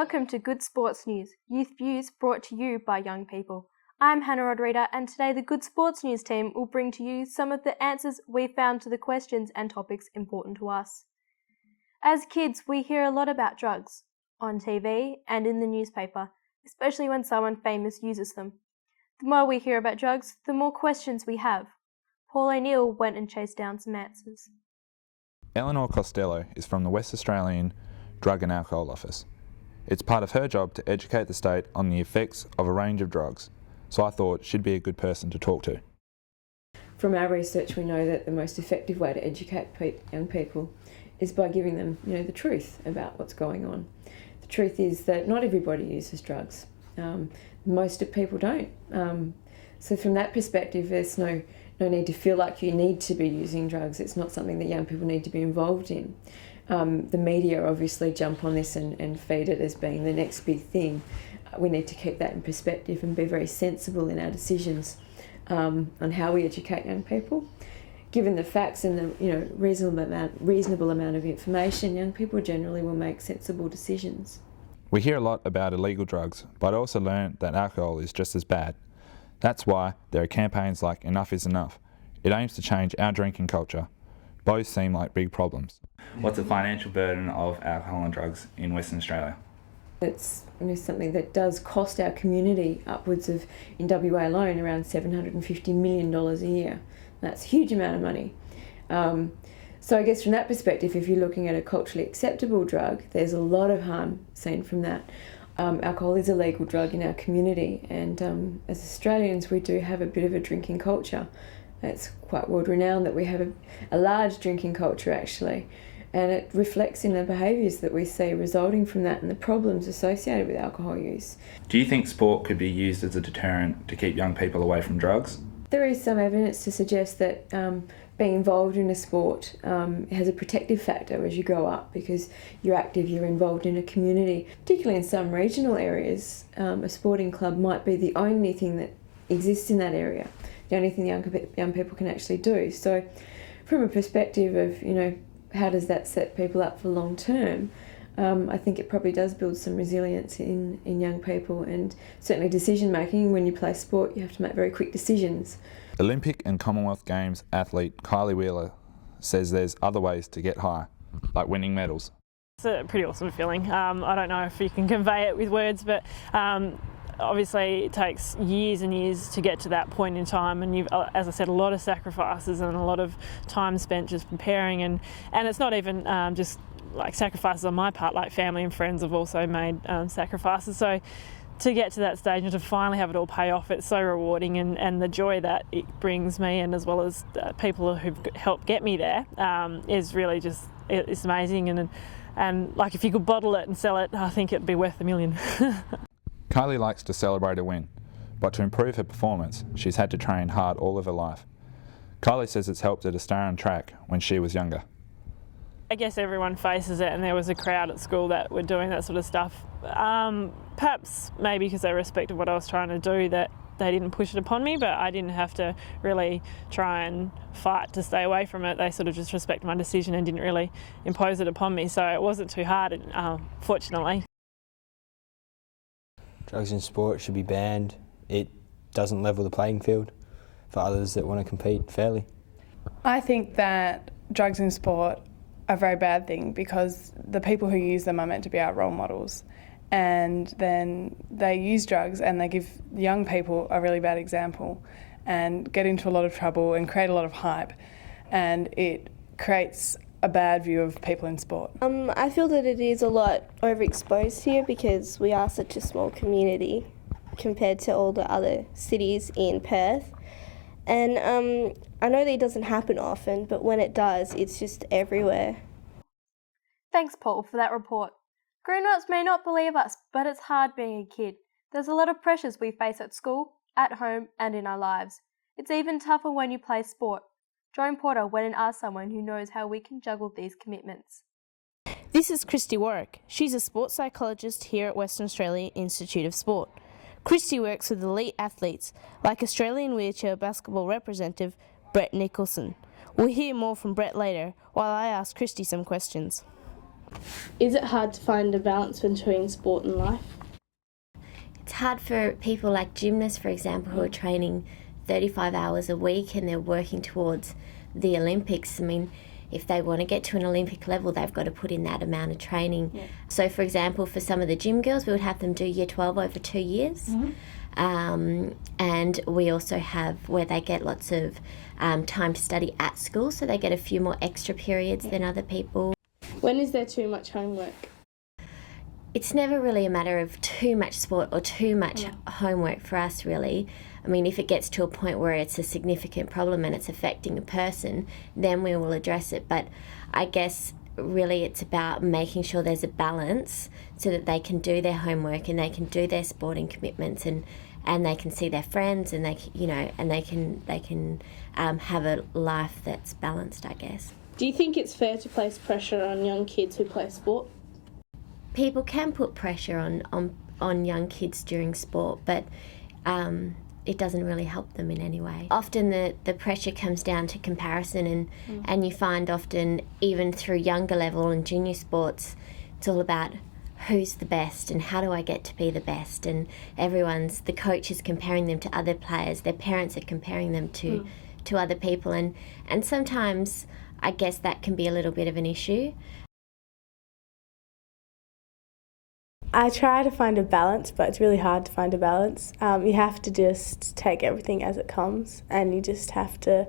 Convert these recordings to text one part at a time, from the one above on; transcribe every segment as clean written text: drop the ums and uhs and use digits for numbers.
Welcome to Good Sports News, youth views brought to you by young people. I'm Hannah Rodriguez, and today the Good Sports News team will bring to you some of the answers we found to the questions and topics important to us. As kids, we hear a lot about drugs, on TV and in the newspaper, especially when someone famous uses them. The more we hear about drugs, the more questions we have. Paul O'Neill went and chased down some answers. Eleanor Costello is from the West Australian Drug and Alcohol Office. It's part of her job to educate the state on the effects of a range of drugs, so I thought she'd be a good person to talk to. From our research, we know that the most effective way to educate young people is by giving them, the truth about what's going on. The truth is that not everybody uses drugs. Most of people don't. So from that perspective, there's no need to feel like you need to be using drugs. It's not something that young people need to be involved in. The media obviously jump on this and feed it as being the next big thing. We need to keep that in perspective and be very sensible in our decisions on how we educate young people. Given the facts and the reasonable amount of information, young people generally will make sensible decisions. We hear a lot about illegal drugs, but I also learned that alcohol is just as bad. That's why there are campaigns like Enough is Enough. It aims to change our drinking culture. Both seem like big problems. What's the financial burden of alcohol and drugs in Western Australia? It's something that does cost our community upwards of, in WA alone, around $750 million a year. That's a huge amount of money. So I guess from that perspective, if you're looking at a culturally acceptable drug, there's a lot of harm seen from that. Alcohol is a legal drug in our community, and as Australians we do have a bit of a drinking culture. It's quite world renowned that we have a large drinking culture actually, and it reflects in the behaviours that we see resulting from that and the problems associated with alcohol use. Do you think sport could be used as a deterrent to keep young people away from drugs? There is some evidence to suggest that being involved in a sport has a protective factor as you grow up, because you're active, you're involved in a community. Particularly in some regional areas, a sporting club might be the only thing that exists in that area, the only thing young people can actually do. So from a perspective of, how does that set people up for long term, I think it probably does build some resilience in young people, and certainly decision making. When you play sport, you have to make very quick decisions. Olympic and Commonwealth Games athlete Kylie Wheeler says there's other ways to get high, like winning medals. It's a pretty awesome feeling. I don't know if you can convey it with words, but obviously it takes years and years to get to that point in time, and you've, as I said, a lot of sacrifices and a lot of time spent just preparing, and it's not even just like sacrifices on my part, like family and friends have also made sacrifices. So to get to that stage and to finally have it all pay off, it's so rewarding, and the joy that it brings me, and as well as people who've helped get me there, is really just, it's amazing, and like if you could bottle it and sell it, I think it'd be worth $1 million. Kylie likes to celebrate a win, but to improve her performance, she's had to train hard all of her life. Kylie says it's helped her to stay on track when she was younger. I guess everyone faces it, and there was a crowd at school that were doing that sort of stuff. Perhaps maybe because they respected what I was trying to do, that they didn't push it upon me, but I didn't have to really try and fight to stay away from it. They sort of just respected my decision and didn't really impose it upon me, so it wasn't too hard, fortunately. Drugs in sport should be banned. It doesn't level the playing field for others that want to compete fairly. I think that drugs in sport are a very bad thing, because the people who use them are meant to be our role models, and then they use drugs and they give young people a really bad example and get into a lot of trouble and create a lot of hype, and it creates a bad view of people in sport. I feel that it is a lot overexposed here, because we are such a small community compared to all the other cities in Perth, and I know that it doesn't happen often, but when it does, it's just everywhere. Thanks, Paul, for that report. Grown-ups may not believe us, but it's hard being a kid. There's a lot of pressures we face at school, at home, and in our lives. It's even tougher when you play sport. Joan Porter went and asked someone who knows how we can juggle these commitments. This is Christy Warwick. She's a sports psychologist here at Western Australia Institute of Sport. Christy works with elite athletes like Australian wheelchair basketball representative Brett Nicholson. We'll hear more from Brett later, while I ask Christy some questions. Is it hard to find a balance between sport and life? It's hard for people like gymnasts, for example, who are training 35 hours a week and they're working towards the Olympics. I mean, if they want to get to an Olympic level, they've got to put in that amount of training. Yeah. So, for example, for some of the gym girls, we would have them do year 12 over 2 years. And we also have where they get lots of time to study at school, so they get a few more extra periods than other people. When is there too much homework? It's never really a matter of too much sport or too much homework for us, really. I mean, if it gets to a point where it's a significant problem and it's affecting a person, then we will address it. But I guess really it's about making sure there's a balance so that they can do their homework and they can do their sporting commitments and they can see their friends and they can have a life that's balanced, I guess. Do you think it's fair to place pressure on young kids who play sport? People can put pressure on young kids during sport, but it doesn't really help them in any way. Often the pressure comes down to comparison and you find often even through younger level and junior sports, it's all about who's the best and how do I get to be the best, and the coach is comparing them to other players, their parents are comparing them to other people, and sometimes I guess that can be a little bit of an issue. I try to find a balance, but it's really hard to find a balance. You have to just take everything as it comes, and you just have to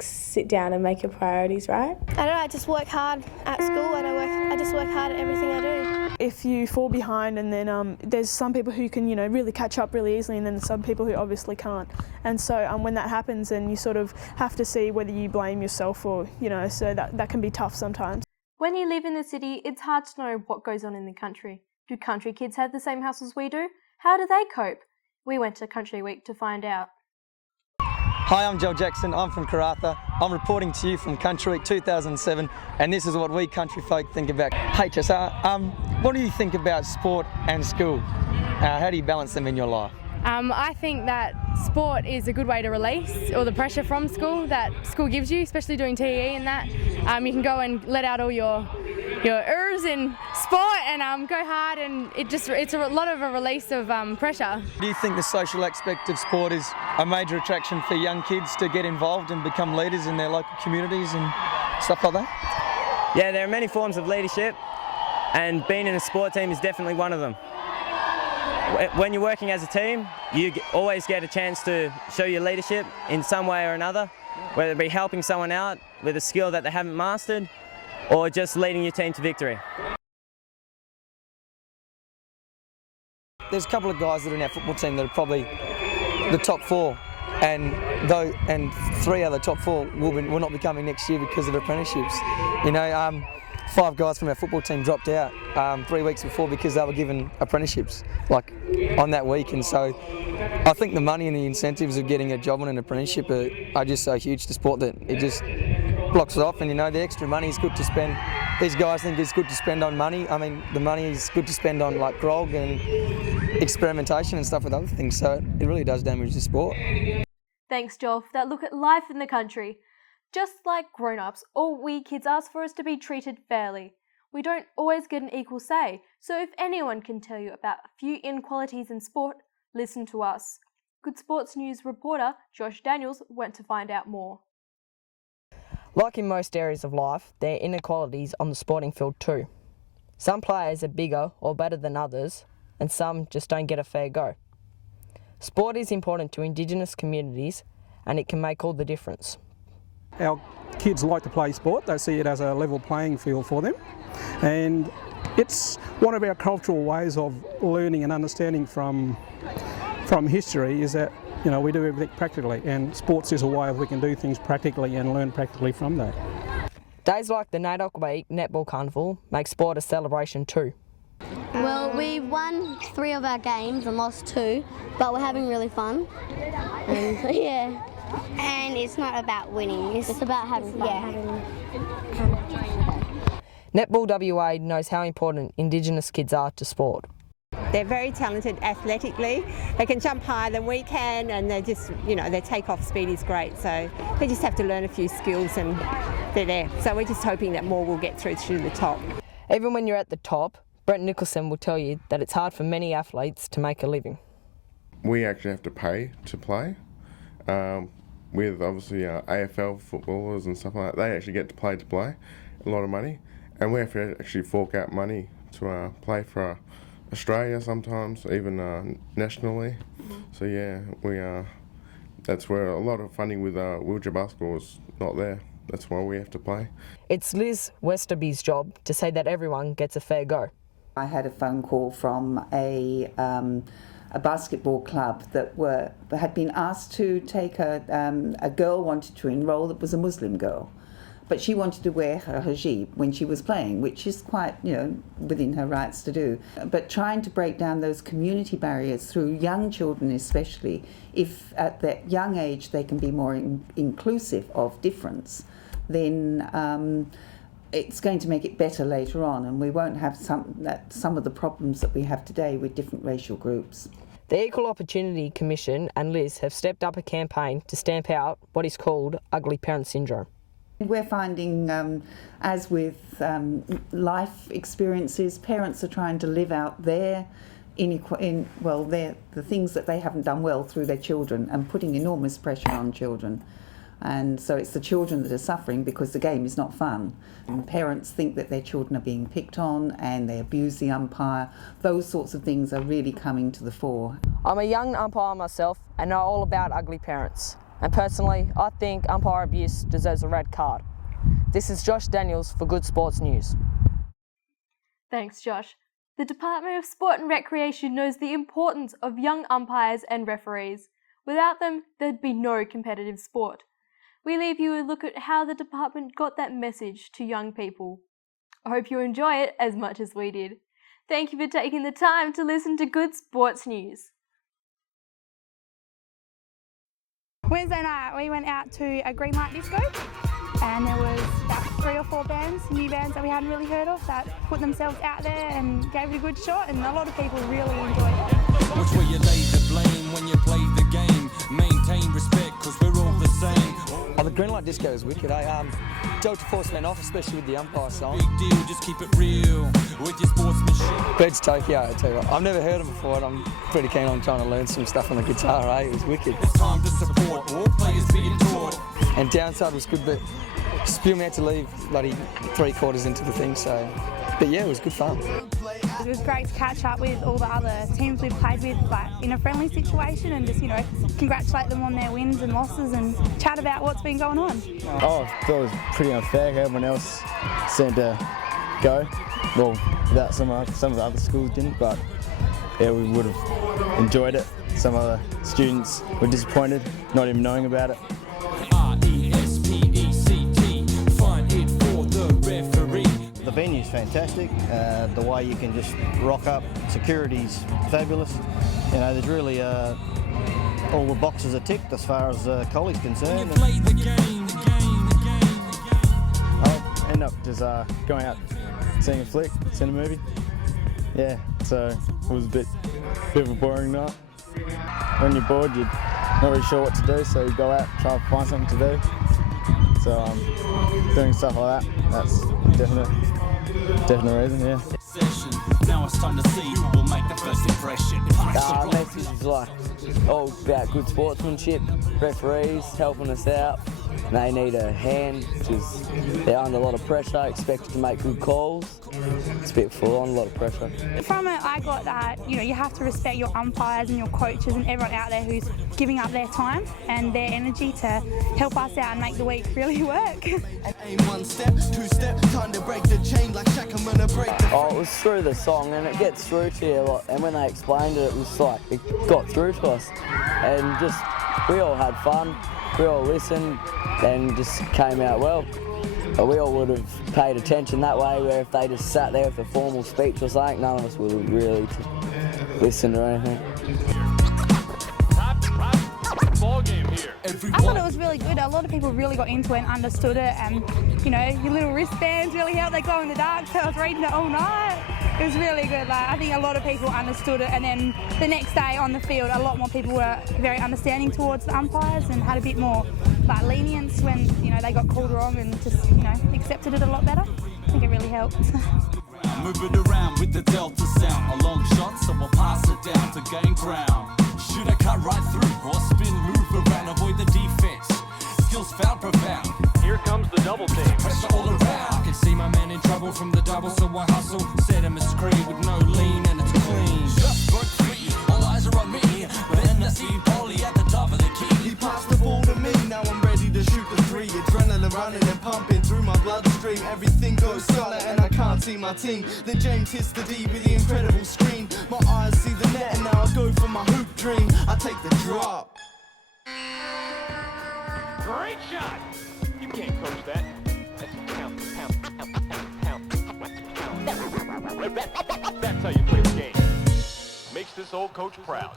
sit down and make your priorities right. I don't know, I just work hard at school and I just work hard at everything I do. If you fall behind and then there's some people who can, really catch up really easily, and then some people who obviously can't. And so when that happens, then you sort of have to see whether you blame yourself or, so that can be tough sometimes. When you live in the city, it's hard to know what goes on in the country. Do country kids have the same hassles we do? How do they cope? We went to Country Week to find out. Hi, I'm Joel Jackson, I'm from Karratha. I'm reporting to you from Country Week 2007, and this is what we country folk think about HSR. What do you think about sport and school? How do you balance them in your life? I think that sport is a good way to release all the pressure from school that school gives you, especially doing TE and that. You can go and let out all your urs in sport and go hard, and it's a lot of a release of pressure. Do you think the social aspect of sport is a major attraction for young kids to get involved and become leaders in their local communities and stuff like that? Yeah, there are many forms of leadership, and being in a sport team is definitely one of them. When you're working as a team, you always get a chance to show your leadership in some way or another, whether it be helping someone out with a skill that they haven't mastered, or just leading your team to victory. There's a couple of guys that are in our football team that are probably the top four, and 3 out of the top 4 will not be coming next year because of apprenticeships. 5 guys from our football team dropped out 3 weeks before because they were given apprenticeships on that week, and so I think the money and the incentives of getting a job on an apprenticeship are just so huge to sport that it just blocks it off. And the extra money is good to spend. These guys think it's good to spend on money. I mean, the money is good to spend on grog and experimentation and stuff with other things, so it really does damage the sport. Thanks, Joel, for that look at life in the country. Just like grown-ups, all we kids ask for is to be treated fairly. We don't always get an equal say, so if anyone can tell you about a few inequalities in sport, listen to us. Good Sports News reporter Josh Daniels went to find out more. Like in most areas of life, there are inequalities on the sporting field too. Some players are bigger or better than others, and some just don't get a fair go. Sport is important to Indigenous communities, and it can make all the difference. Our kids like to play sport. They see it as a level playing field for them, and it's one of our cultural ways of learning and understanding from history is that we do everything practically, and sports is a way we can do things practically and learn practically from that. Days like the NAIDOC Week Netball Carnival make sport a celebration too. Well, we won 3 of our games and lost 2, but we're having really fun. Yeah. And it's not about winning, it's about having fun. Yeah. Netball WA knows how important Indigenous kids are to sport. They're very talented athletically. They can jump higher than we can, and they just, their take-off speed is great. So they just have to learn a few skills and they're there. So we're just hoping that more will get through to the top. Even when you're at the top, Brent Nicholson will tell you that it's hard for many athletes to make a living. We actually have to pay to play. With obviously AFL footballers and stuff like that, they actually get to play a lot of money, and we have to actually fork out money to play for Australia sometimes, even nationally. So yeah, that's where a lot of funding with wheelchair basketball is not there. That's why we have to play. It's Liz Westerby's job to say that everyone gets a fair go. I had a phone call from a basketball club that had been asked to take a girl wanted to enrol that was a Muslim girl, but she wanted to wear her hijab when she was playing, which is quite, within her rights to do. But trying to break down those community barriers through young children especially, if at that young age they can be more inclusive of difference, then it's going to make it better later on, and we won't have some of the problems that we have today with different racial groups. The Equal Opportunity Commission and Liz have stepped up a campaign to stamp out what is called ugly parent syndrome. We're finding, as with life experiences, parents are trying to live out their the things that they haven't done well through their children, and putting enormous pressure on children. And so it's the children that are suffering because the game is not fun. And parents think that their children are being picked on and they abuse the umpire. Those sorts of things are really coming to the fore. I'm a young umpire myself and know all about ugly parents. And personally, I think umpire abuse deserves a red card. This is Josh Daniels for Good Sports News. Thanks, Josh. The Department of Sport and Recreation knows the importance of young umpires and referees. Without them, there'd be no competitive sport. We leave you a look at how the department got that message to young people. I hope you enjoy it as much as we did. Thank you for taking the time to listen to Good Sports News. Wednesday night we went out to a green light disco, and there was about 3 or 4 bands, new bands that we hadn't really heard of, that put themselves out there and gave it a good shot, and a lot of people really enjoyed it. Which way you lay the blame when you play the game? Maintain respect, cause we're all the same. Oh, the green light disco is wicked, eh? Delta Force went off, especially with the umpire song. Big deal, just keep it real with your sportsmanship. Birds Tokyo, I tell you what. I've never heard them before, and I'm pretty keen on trying to learn some stuff on the guitar, eh? It was wicked. It's time to support all players being taught. And downside was good, but Spielman had to leave bloody 3/4 into the thing, so. But yeah, it was good fun. It was great to catch up with all the other teams we've played with, like in a friendly situation, and just, congratulate them on their wins and losses and chat about what's been going on. Oh, I thought it was pretty unfair. Everyone else seemed to go. Well, without some of the other schools didn't, but yeah, we would have enjoyed it. Some other students were disappointed, not even knowing about it. The venue's fantastic. The way you can just rock up, security's fabulous. There's really all the boxes are ticked as far as Collie's concerned. I'll end up just going out, seeing a flick, seeing a movie. Yeah, so it was a bit of a boring night. When you're bored, you're not really sure what to do, so you go out, try to find something to do. So doing stuff like that, that's definite reason, yeah. Now it's time to see who will make the first impression. Message is like all about good sportsmanship, referees helping us out. They need a hand because they're under a lot of pressure, expected to make good calls. It's a bit full on, a lot of pressure. From it, I got that, you have to respect your umpires and your coaches and everyone out there who's giving up their time and their energy to help us out and make the week really work. It was through the song, and it gets through to you a lot, and when they explained it, it was like, it got through to us, and just, we all had fun, we all listened, and just came out well. We all would have paid attention that way, where if they just sat there with a formal speech or something, none of us would have really listened or anything. I thought it was really good. A lot of people really got into it and understood it, and your little wristbands really helped. They glow in the dark, so I was reading it all night. It was really good. I think a lot of people understood it, and then the next day on the field, a lot more people were very understanding towards the umpires and had a bit more lenience when they got called wrong, and just accepted it a lot better. I think it really helped. round. Move it around with the delta sound. A long shot, so I'll pass it down to gain ground. Should I cut right through or spin, move around, avoid the defense? Skills found profound. Here comes the double team. Pressure all around. I can see my man in trouble from the double, so I hustle. Set him a screen with no lean and it's clean. Just broke free, all eyes are on me. Then I see Paulie at the top of the key. He passed the ball to me, now I'm ready to shoot the three. Adrenaline running and pumping through my bloodstream. Everything goes silent and I can't see my team. Then James hits the D with the incredible screen. My eyes see the net and now I go for my hoop dream. I take the drop. Great shot! You can't coach that. That's how you play the game. Makes this old coach proud.